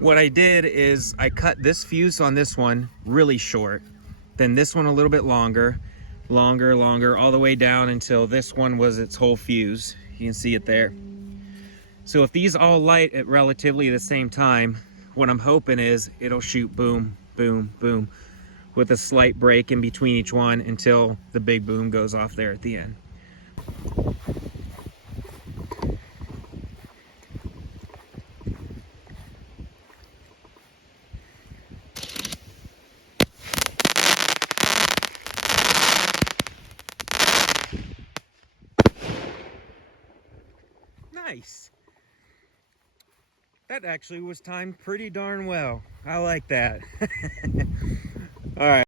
What I did is I cut this fuse on this one really short, then this one a little bit longer, all the way down until this one was its whole fuse. You can see it there. So if these all light at relatively the same time, what I'm hoping is it'll shoot boom, boom, boom, with a slight break in between each one until the big boom goes off there at the end. Nice. That actually was timed pretty darn well. I like that. All right.